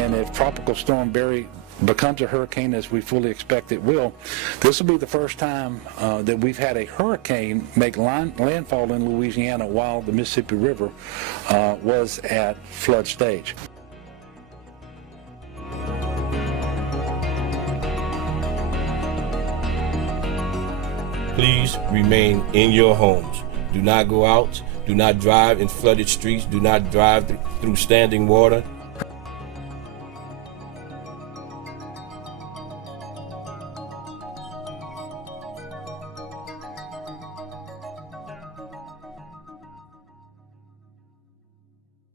and if Tropical Storm Barry becomes a hurricane, as we fully expect it will, this will be the first time that we've had a hurricane make landfall in Louisiana while the Mississippi River was at flood stage. Please remain in your homes. Do not go out. Do not drive in flooded streets. Do not drive through standing water.